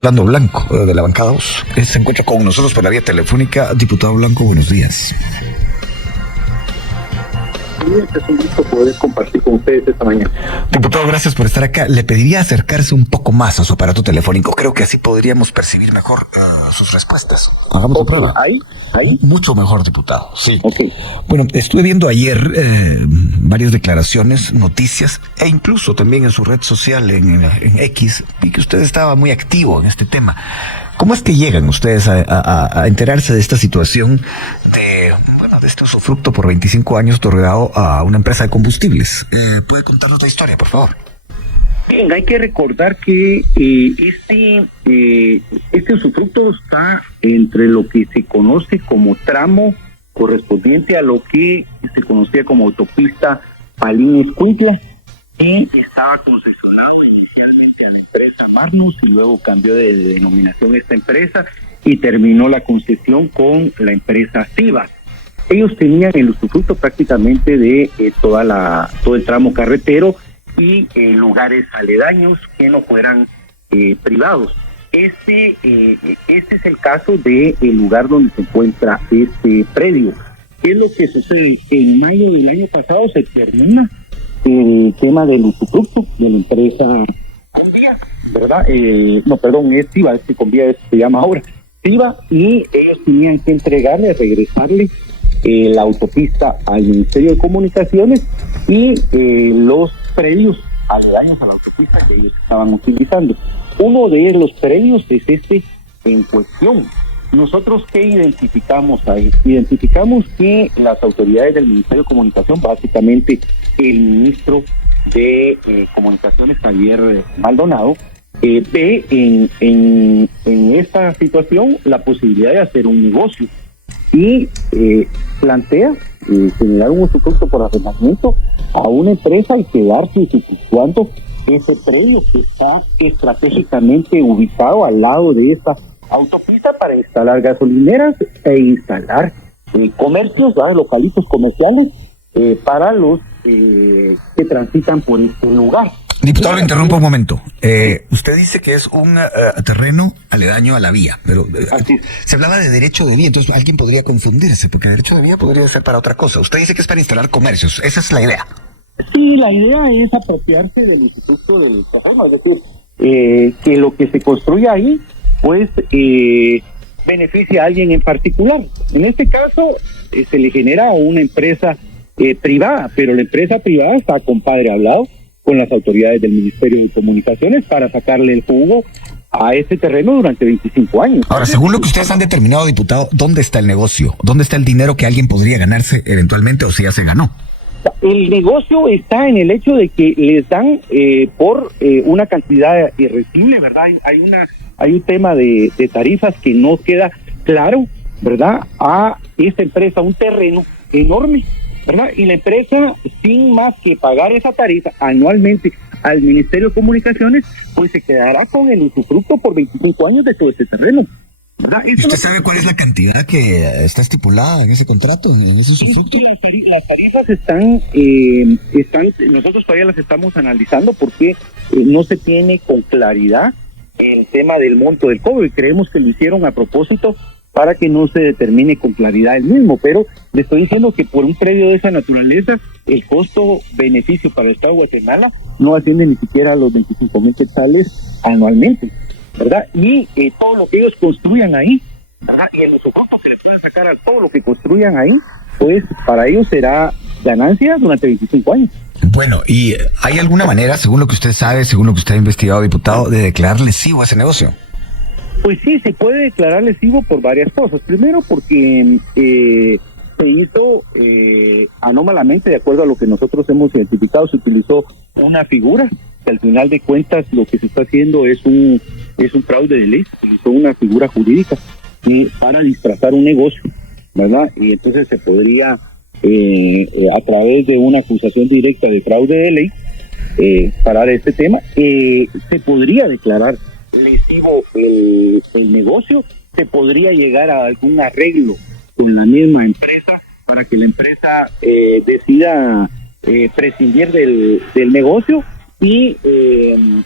Orlando Blanco, de la bancada 2. Se encuentra con nosotros por la vía telefónica. Diputado Blanco, buenos días. Es un gusto poder compartir con ustedes esta mañana. Diputado, gracias por estar acá. Le pediría acercarse un poco más a su aparato telefónico. Creo que así podríamos percibir mejor sus respuestas. Hagamos la prueba. ¿Ahí? Mucho mejor, diputado. Sí. Okay. Bueno, estuve viendo ayer varias declaraciones, noticias, e incluso también en su red social, en X, vi que usted estaba muy activo en este tema. ¿Cómo es que llegan ustedes a enterarse de esta situación de este usufructo por 25 años otorgado a una empresa de combustibles? ¿Puede contarnos la historia, por favor? Bien, hay que recordar que este usufructo está entre lo que se conoce como tramo correspondiente a lo que se conocía como autopista Palín-Escuintla, y estaba concesionado inicialmente a la empresa Marnus y luego cambió de denominación esta empresa y terminó la concesión con la empresa Siva. Ellos tenían el usufructo prácticamente de todo el tramo carretero y lugares aledaños que no fueran privados. Este es el caso del lugar donde se encuentra este predio. ¿Qué es lo que sucede? En mayo del año pasado se termina el tema del usufructo de la empresa Convía, ¿verdad? Es Siva, Convía se llama ahora Siva, y ellos tenían que regresarle la autopista al Ministerio de Comunicaciones y los predios aledaños a la autopista que ellos estaban utilizando. Uno de los predios es este en cuestión. Nosotros, ¿qué identificamos ahí? Identificamos que las autoridades del Ministerio de Comunicación, básicamente el ministro de Comunicaciones, Javier Maldonado, ve en esta situación la posibilidad de hacer un negocio y plantea generar un usufructo por arrendamiento a una empresa y quedarse usufructuando ese predio que está estratégicamente ubicado al lado de esta autopista para instalar gasolineras e instalar comercios, ¿verdad? Localitos comerciales para los que transitan por este lugar. Diputado, lo interrumpo un momento. Usted dice que es un terreno aledaño a la vía, pero se hablaba de derecho de vía, entonces alguien podría confundirse, porque derecho de vía podría ser para otra cosa. Usted dice que es para instalar comercios, esa es la idea. Sí, la idea es apropiarse del instituto del terreno, es decir, que lo que se construya ahí, pues, beneficia a alguien en particular. En este caso, se le genera a una empresa privada, pero la empresa privada está compadre hablado con las autoridades del Ministerio de Comunicaciones para sacarle el jugo a este terreno durante 25 años. Ahora, según lo que ustedes han determinado, diputado, ¿dónde está el negocio? ¿Dónde está el dinero que alguien podría ganarse eventualmente o si ya se ganó? El negocio está en el hecho de que les dan por una cantidad irresistible, ¿verdad? Hay un tema de tarifas que no queda claro, ¿verdad? A esta empresa, un terreno enorme, ¿verdad? Y la empresa, sin más que pagar esa tarifa anualmente al Ministerio de Comunicaciones, pues se quedará con el usufructo por 25 años de todo ese terreno, ¿verdad? ¿Y usted sabe cuál es la cantidad que está estipulada en ese contrato y en ese usufructo? Las tarifas están, nosotros todavía las estamos analizando porque no se tiene con claridad el tema del monto del cobro y creemos que lo hicieron a propósito para que no se determine con claridad el mismo, pero le estoy diciendo que por un predio de esa naturaleza, el costo-beneficio para el Estado de Guatemala no asciende ni siquiera a los 25,000 quetzales anualmente, ¿verdad? Y todo lo que ellos construyan ahí, ¿verdad? Y el usufructo que le pueden sacar a todo lo que construyan ahí, pues para ellos será ganancia durante 25 años. Bueno, ¿y hay alguna manera, según lo que usted sabe, según lo que usted ha investigado, diputado, de declarar lesivo a ese negocio? Pues sí, se puede declarar lesivo por varias cosas. Primero porque se hizo anómalamente, de acuerdo a lo que nosotros hemos identificado, se utilizó una figura que al final de cuentas lo que se está haciendo es un fraude de ley. Se utilizó una figura jurídica para disfrazar un negocio, ¿verdad? Y entonces se podría, a través de una acusación directa de fraude de ley, parar este tema. Se podría declarar lesivo el negocio, se podría llegar a algún arreglo con la misma empresa para que la empresa decida prescindir del negocio y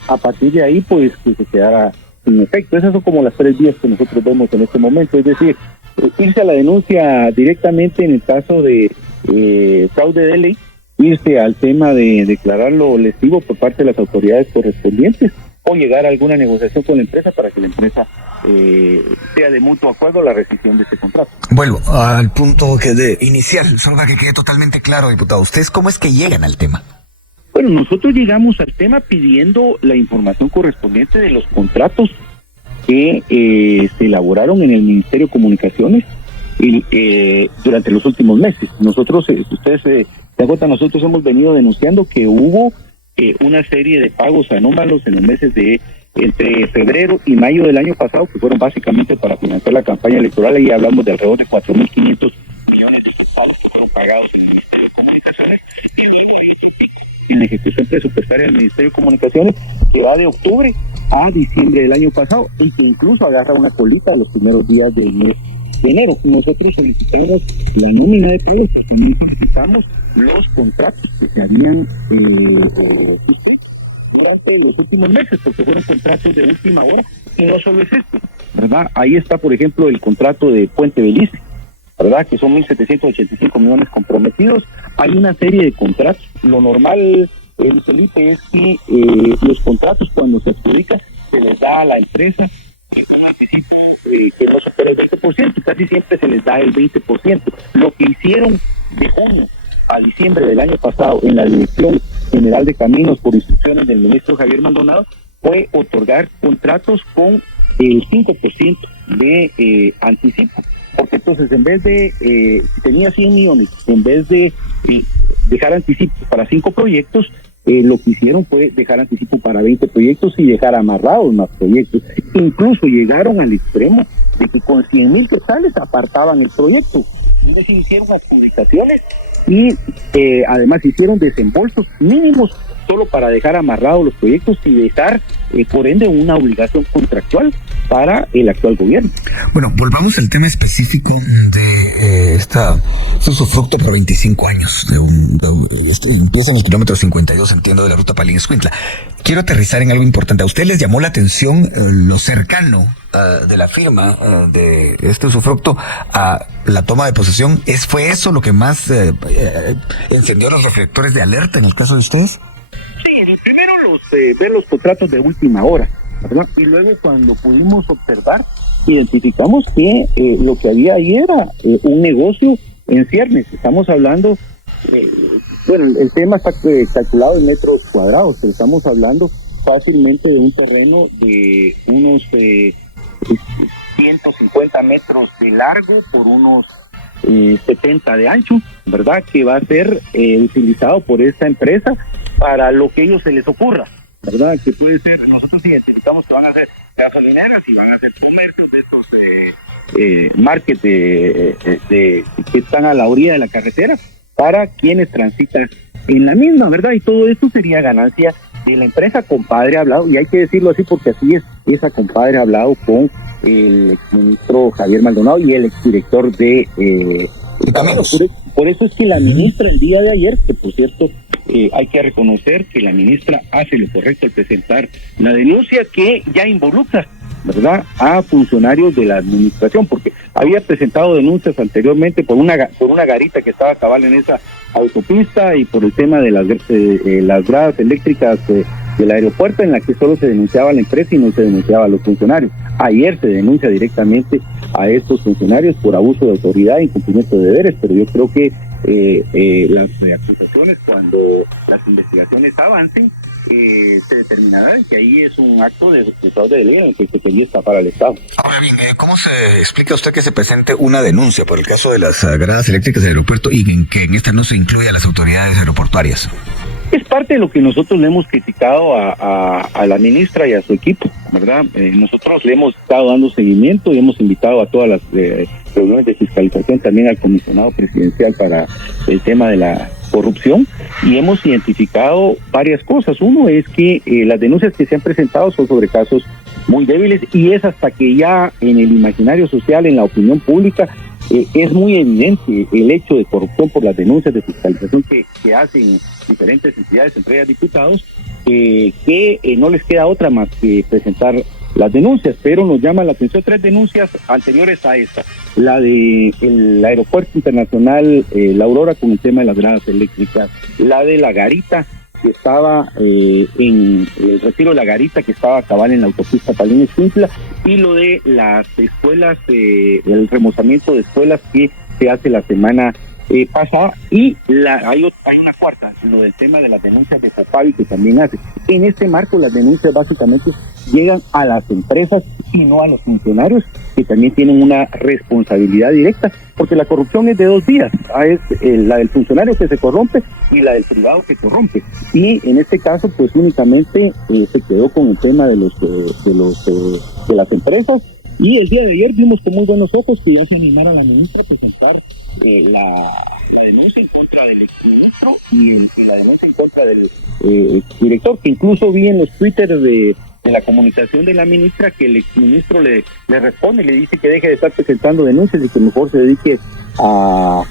a partir de ahí pues que se quedara sin efecto. Esas son como las 3 vías que nosotros vemos en este momento, es decir, irse a la denuncia directamente en el caso de fraude de ley, irse al tema de declararlo lesivo por parte de las autoridades correspondientes, o llegar a alguna negociación con la empresa para que la empresa sea de mutuo acuerdo la rescisión de este contrato. Vuelvo al punto inicial, solo para que quede totalmente claro, diputado. ¿Ustedes cómo es que llegan al tema? Bueno, nosotros llegamos al tema pidiendo la información correspondiente de los contratos que se elaboraron en el Ministerio de Comunicaciones durante los últimos meses. Nosotros, ustedes se dan cuenta, nosotros hemos venido denunciando que hubo una serie de pagos anómalos en los meses de entre febrero y mayo del año pasado, que fueron básicamente para financiar la campaña electoral. Ahí hablamos de alrededor de 4.500 millones de pesos que fueron pagados en el Ministerio de Comunicaciones, y luego en la ejecución presupuestaria del Ministerio de Comunicaciones, que va de octubre a diciembre del año pasado, y que incluso agarra una colita a los primeros días del mes de enero. Nosotros solicitamos la nómina de pagos, también solicitamos los contratos que se habían suscrito durante los últimos meses, porque fueron contratos de última hora, y no solo es esto, ¿verdad? Ahí está, por ejemplo, el contrato de Puente Belice, ¿verdad? Que son 1.785 millones comprometidos. Hay una serie de contratos. Lo normal, Felipe, es que los contratos, cuando se adjudican, se les da a la empresa un anticipo que no supera el 20%, casi siempre se les da el 20%. Lo que hicieron de junio a diciembre del año pasado en la Dirección General de Caminos, por instrucciones del ministro Javier Maldonado, fue otorgar contratos con el 5% de anticipo. Porque entonces, en vez de, si tenía 100 millones, en vez de dejar anticipo para 5 proyectos, lo que hicieron fue dejar anticipo para 20 proyectos y dejar amarrados más proyectos. Incluso llegaron al extremo de que con 100,000 quetzales apartaban el proyecto. Es decir, hicieron adjudicaciones y además hicieron desembolsos mínimos solo para dejar amarrados los proyectos y dejar, por ende, una obligación contractual para el actual gobierno. Bueno, volvamos al tema específico de este usufructo por 25 años. Empieza en el kilómetro 52, entiendo, de la ruta Palín-Escuintla. Quiero aterrizar en algo importante. ¿A usted les llamó la atención lo cercano de la firma de este usufructo a la toma de posesión? ¿Fue eso lo que más encendió los reflectores de alerta en el caso de ustedes? Sí, primero ver los contratos de última hora, ¿verdad? Y luego, cuando pudimos observar, identificamos que lo que había ahí era un negocio en ciernes. Estamos hablando, bueno, el tema está calculado en metros cuadrados, pero estamos hablando fácilmente de un terreno de unos 150 metros de largo por unos 70 de ancho, ¿verdad? Que va a ser utilizado por esta empresa para lo que ellos se les ocurra, ¿verdad? Que puede ser, nosotros identificamos que van a ser gasolineras y van a ser comercios de estos markets que están a la orilla de la carretera para quienes transitan en la misma, ¿verdad? Y todo esto sería ganancia de la empresa. Compadre ha hablado, y hay que decirlo así porque así es, esa compadre ha hablado con el exministro Javier Maldonado y el exdirector de Caminos. Por eso es que la ministra el día de ayer, que por cierto hay que reconocer que la ministra hace lo correcto al presentar la denuncia que ya involucra, ¿verdad?, a funcionarios de la administración, porque había presentado denuncias anteriormente por una garita que estaba cabal en esa autopista y por el tema de las gradas eléctricas del aeropuerto, en la que solo se denunciaba a la empresa y no se denunciaba a los funcionarios. Ayer se denuncia directamente a estos funcionarios por abuso de autoridad e incumplimiento de deberes, pero yo creo que las acusaciones, cuando las investigaciones avancen, se determinará que ahí es un acto de fraude de ley en el que se quería estafar al Estado. Ahora bien, ¿cómo se explica usted que se presente una denuncia por el caso de las gradas eléctricas del aeropuerto y que en esta no se incluya a las autoridades aeroportuarias? Es parte de lo que nosotros le hemos criticado a la ministra y a su equipo, ¿verdad? Nosotros le hemos estado dando seguimiento y hemos invitado a todas las reuniones de fiscalización, también al comisionado presidencial para el tema de la corrupción, y hemos identificado varias cosas. Uno es que las denuncias que se han presentado son sobre casos muy débiles, y es hasta que ya en el imaginario social, en la opinión pública, es muy evidente el hecho de corrupción por las denuncias de fiscalización que hacen diferentes entidades, entre ellas diputados, que no les queda otra más que presentar las denuncias, pero nos llama la atención 3 denuncias anteriores a esta. La de el Aeropuerto Internacional La Aurora con el tema de las gradas eléctricas, la de la garita que estaba en el retiro de la garita que estaba cabal en la autopista Palín-Escuintla, y lo de las escuelas, el remozamiento de escuelas que se hace la semana pasada, y hay una cuarta, lo del tema de las denuncias de Copavi que también hace. En este marco las denuncias básicamente llegan a las empresas y no a los funcionarios, que también tienen una responsabilidad directa, porque la corrupción es de 2 vías, es la del funcionario que se corrompe y la del privado que corrompe, y en este caso pues únicamente se quedó con el tema de las empresas. Y el día de ayer vimos con muy buenos ojos que ya se animara la ministra a presentar la denuncia en contra del exdirector y la denuncia en contra del director, que incluso vi en los Twitter de la comunicación de la ministra que el exministro le responde y le dice que deje de estar presentando denuncias y que mejor se dedique a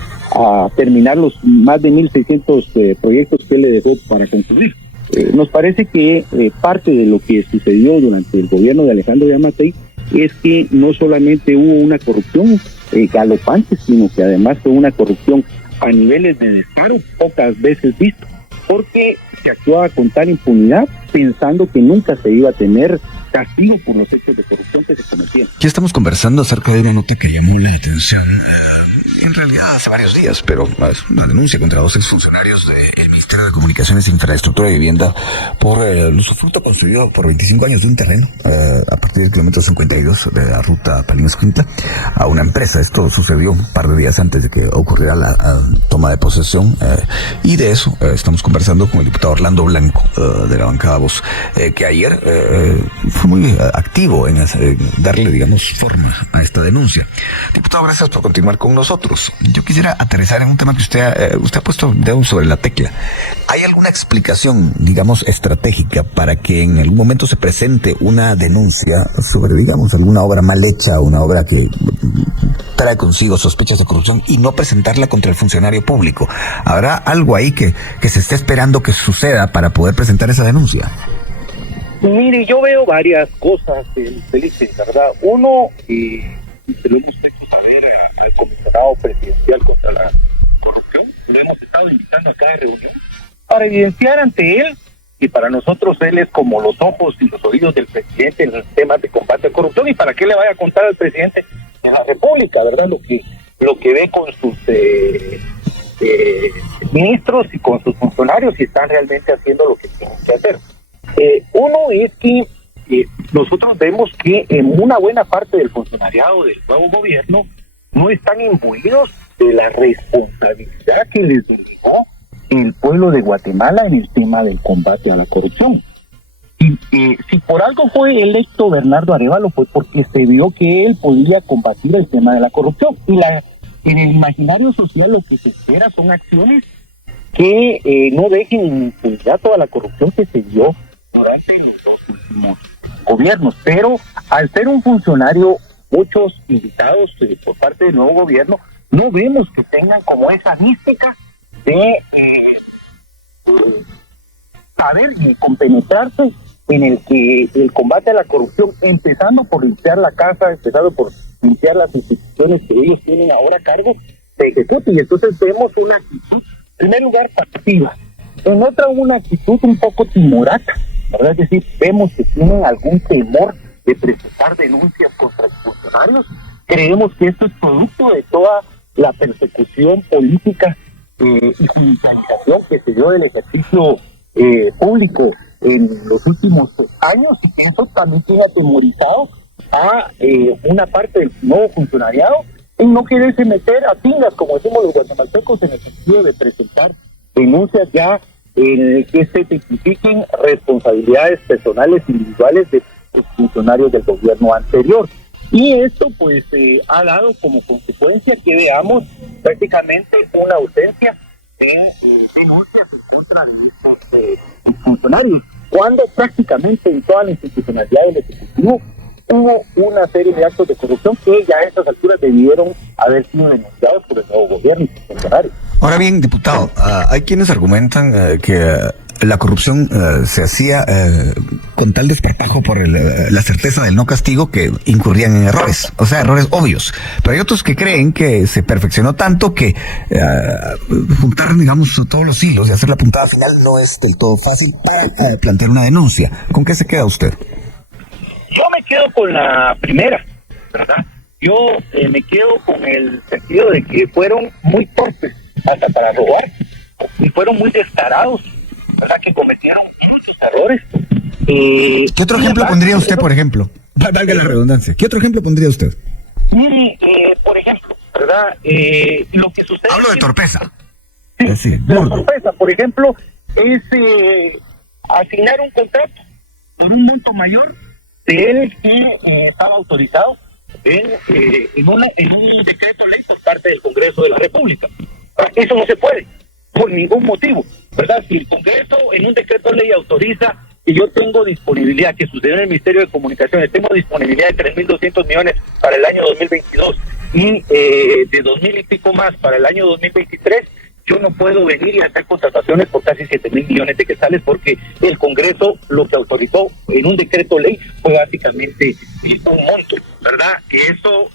terminar los más de 1.600 proyectos que él le dejó para concluir. Nos parece que parte de lo que sucedió durante el gobierno de Alejandro Yamatei es que no solamente hubo una corrupción galopante, sino que además fue una corrupción a niveles de descaro pocas veces visto, porque se actuaba con tal impunidad pensando que nunca se iba a tener castigo por los hechos de corrupción que se cometían. Ya estamos conversando acerca de una nota que llamó la atención, en realidad hace varios días, pero es una denuncia contra 2 exfuncionarios del Ministerio de Comunicaciones e Infraestructura y Vivienda por el usufructo construido por 25 años de un terreno a partir del kilómetro 52 de la ruta Palín-Escuintla a una empresa. Esto sucedió un par de días antes de que ocurriera la toma de posesión, y de eso estamos conversando con el diputado Orlando Blanco de la bancada Voz, que ayer fue muy activo en darle, digamos, forma a esta denuncia. Diputado, gracias por continuar con nosotros. Yo quisiera aterrizar en un tema que usted ha puesto dedo sobre la tecla. ¿Hay alguna explicación, digamos, estratégica para que en algún momento se presente una denuncia sobre, digamos, alguna obra mal hecha, una obra que trae consigo sospechas de corrupción, y no presentarla contra el funcionario público? ¿Habrá algo ahí que se esté esperando que suceda para poder presentar esa denuncia? Mire, yo veo varias cosas, Felipe, ¿verdad? Uno, se lo hemos hecho saber al comisionado presidencial contra la corrupción, lo hemos estado invitando a cada reunión para evidenciar ante él que para nosotros él es como los ojos y los oídos del presidente en los temas de combate a corrupción, y para qué le vaya a contar al presidente de la República, ¿verdad? Lo que ve con sus ministros y con sus funcionarios, si están realmente haciendo lo que tienen que hacer. Uno es que nosotros vemos que en una buena parte del funcionariado del nuevo gobierno no están imbuidos de la responsabilidad que les delegó el pueblo de Guatemala en el tema del combate a la corrupción. Y si por algo fue electo Bernardo Arévalo, fue porque se vio que él podía combatir el tema de la corrupción. Y en el imaginario social lo que se espera son acciones que no dejen en impunidad toda la corrupción que se dio durante los 2 últimos gobiernos. Pero al ser un funcionario, muchos invitados por parte del nuevo gobierno, no vemos que tengan como esa mística de saber y compenetrarse en el que el combate a la corrupción, empezando por limpiar la casa, empezando por limpiar las instituciones que ellos tienen ahora a cargo, se ejecute. Y entonces vemos una actitud, en primer lugar, pasiva, en otra una actitud un poco timorata, ¿verdad? Es decir, vemos que tienen algún temor de presentar denuncias contra los funcionarios. Creemos que esto es producto de toda la persecución política y judicialización que se dio del ejercicio público en los últimos años, y eso también tiene atemorizado a una parte del nuevo funcionariado en no quererse meter a tingas, como decimos los guatemaltecos, en el sentido de presentar denuncias ya que se tipifiquen responsabilidades personales individuales de los funcionarios del gobierno anterior. Y esto pues ha dado como consecuencia que veamos prácticamente una ausencia de denuncias en contra de estos funcionarios, cuando prácticamente en toda la institucionalidad del Ejecutivo hubo una serie de actos de corrupción que ya a estas alturas debieron haber sido denunciados por el nuevo gobierno y sus funcionarios. Ahora bien, diputado, hay quienes argumentan que la corrupción se hacía con tal desparpajo por la certeza del no castigo que incurrían en errores, o sea, errores obvios. Pero hay otros que creen que se perfeccionó tanto que juntar, digamos, todos los hilos y hacer la puntada final no es del todo fácil para plantear una denuncia. ¿Con qué se queda usted? Yo me quedo con la primera, ¿verdad? Yo me quedo con el sentido de que fueron muy torpes hasta para robar y fueron muy descarados, ¿verdad? Que cometieron muchos errores. ¿Qué otro ejemplo pondría usted, por ejemplo? Valga la redundancia. ¿Qué otro ejemplo pondría usted? Mire, por ejemplo, ¿verdad? Lo que sucede... Hablo de torpeza. Sí, la torpeza, por ejemplo, es asignar un contrato por un monto mayor de él que estaba autorizado en un decreto ley por parte del Congreso de la República. Eso no se puede, por ningún motivo, ¿verdad? Si el Congreso en un decreto ley autoriza que yo tengo disponibilidad, que sucedió en el Ministerio de Comunicaciones, tengo disponibilidad de 3.200 millones para el año 2022 y de 2.000 y pico más para el año 2023, yo no puedo venir y hacer contrataciones por casi 7.000 millones de quetzales porque el Congreso lo que autorizó en un decreto ley fue básicamente un monto, ¿verdad? Que eso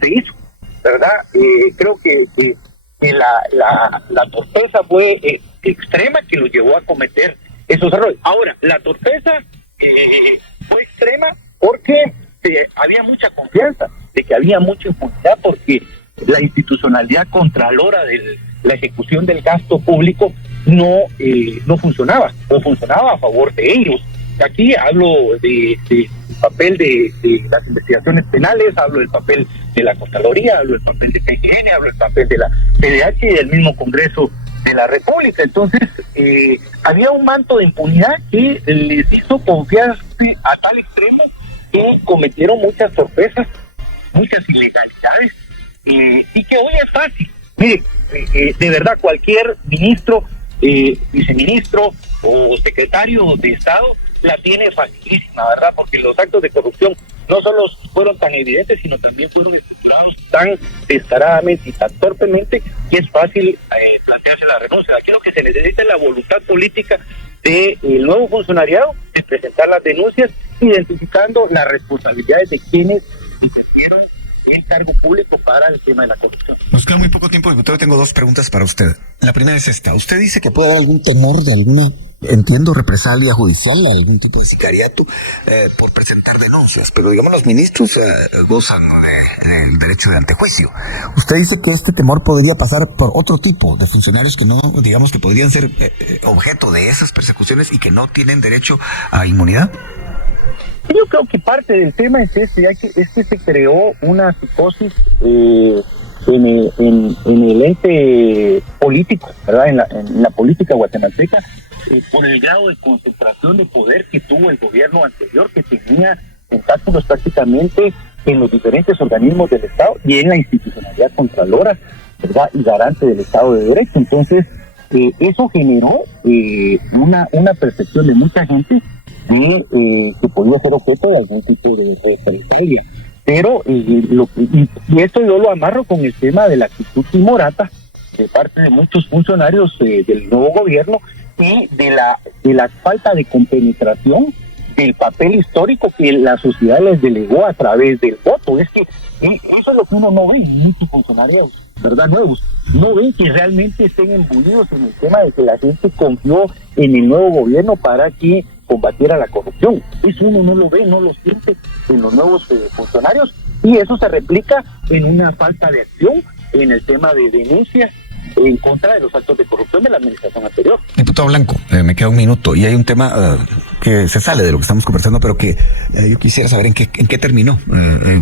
se hizo, ¿verdad? Creo que la torpeza fue extrema que lo llevó a cometer esos errores. Ahora, la torpeza fue extrema porque había mucha confianza de que había mucha impunidad porque la institucionalidad contralora de la ejecución del gasto público no funcionaba, o funcionaba a favor de ellos. Aquí hablo del papel de las investigaciones penales, hablo del papel de la Contraloría, hablo del papel de PGN, hablo del papel de la PDH y del mismo Congreso de la República. Entonces, había un manto de impunidad que les hizo confiarse a tal extremo que cometieron muchas torpezas, muchas ilegalidades, y que hoy es fácil. Mire, de verdad, cualquier ministro, viceministro o secretario de Estado la tiene facilísima, ¿verdad? Porque los actos de corrupción no solo fueron tan evidentes, sino también fueron estructurados tan descaradamente y tan torpemente que es fácil plantearse la renuncia. Aquí lo que se necesita es la voluntad política del nuevo funcionariado de presentar las denuncias, identificando las responsabilidades de quienes ejercieron el cargo público para el tema de la corrupción. Nos queda muy poco tiempo, diputado. Tengo dos preguntas para usted. La primera es esta. Usted dice que puede haber algún temor de alguna, entiendo, represalia judicial, algún tipo de sicariato por presentar denuncias, pero digamos los ministros gozan del derecho de antejuicio. Usted dice que este temor podría pasar por otro tipo de funcionarios que no, digamos, que podrían ser objeto de esas persecuciones y que no tienen derecho a inmunidad. Yo creo que parte del tema es que se creó una psicosis en el ente político, ¿verdad? En la política guatemalteca, por el grado de concentración de poder que tuvo el gobierno anterior, que tenía tentáculos prácticamente en los diferentes organismos del Estado y en la institucionalidad contralora, ¿verdad? Y garante del Estado de Derecho. Entonces, eso generó una percepción de mucha gente que podía ser objeto de algún tipo de represalia. Pero y esto yo lo amarro con el tema de la actitud timorata de parte de muchos funcionarios del nuevo gobierno y de la falta de compenetración del papel histórico que la sociedad les delegó a través del voto. Es que eso es lo que uno no ve en muchos funcionarios, ¿verdad? Nuevos. No ven que realmente estén imbuidos en el tema de que la gente confió en el nuevo gobierno para que combatiera la corrupción. Eso uno no lo ve, no lo siente en los nuevos funcionarios, y eso se replica en una falta de acción en el tema de denuncias en contra de los actos de corrupción de la administración anterior. Diputado Blanco, me queda un minuto y hay un tema que se sale de lo que estamos conversando, pero que yo quisiera saber en qué terminó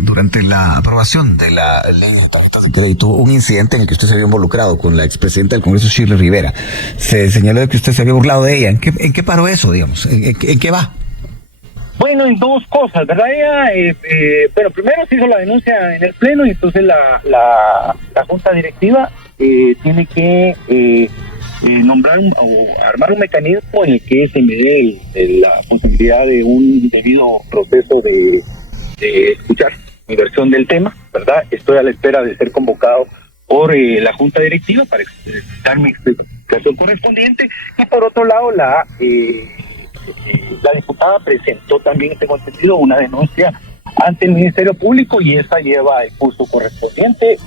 durante la aprobación de la ley de tarjetas de crédito. Un incidente en el que usted se había involucrado con la expresidenta del Congreso, Shirley Rivera. Se señaló de que usted se había burlado de ella. ¿En qué paró eso, digamos? ¿En qué va? Bueno, en dos cosas, ¿verdad? Ella, bueno, primero se hizo la denuncia en el Pleno y entonces la Junta Directiva tiene que nombrar o armar un mecanismo en el que se me dé la posibilidad de un debido proceso de escuchar mi versión del tema, ¿verdad? Estoy a la espera de ser convocado por la Junta Directiva para dar mi justificación correspondiente. Y por otro lado, la diputada presentó también, tengo entendido, una denuncia ante el Ministerio Público y esa lleva el curso correspondiente.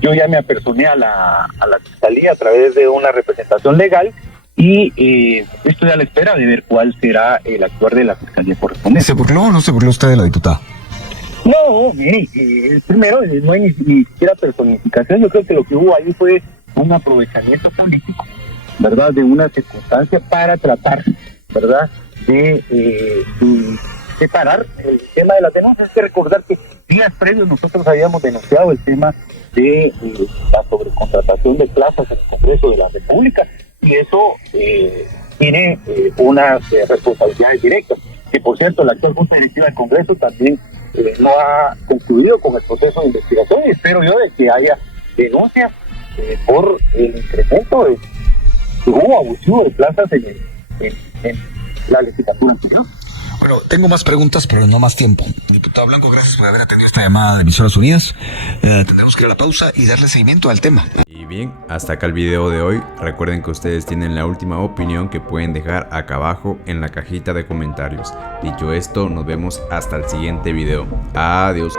Yo ya me apersoné a la Fiscalía a través de una representación legal y estoy a la espera de ver cuál será el actuar de la Fiscalía correspondiente. ¿Se burló o no se burló usted de la diputada? No, mire, primero no hay ni siquiera personificación. Yo creo que lo que hubo ahí fue un aprovechamiento político, ¿verdad?, de una circunstancia para tratar, ¿verdad?, de separar el tema de las denuncias. Hay que recordar que días previos nosotros habíamos denunciado el tema de la sobrecontratación de plazas en el Congreso de la República, y eso tiene unas responsabilidades directas, que por cierto la actual Junta Directiva del Congreso también no ha concluido con el proceso de investigación, y espero yo de que haya denuncias por el incremento de hubo abusivo de plazas en la legislatura anterior. Bueno, tengo más preguntas, pero no más tiempo. Diputado Blanco, gracias por haber atendido esta llamada de Emisoras Unidas. Tendremos que ir a la pausa y darle seguimiento al tema. Y bien, hasta acá el video de hoy. Recuerden que ustedes tienen la última opinión que pueden dejar acá abajo en la cajita de comentarios. Dicho esto, nos vemos hasta el siguiente video. Adiós.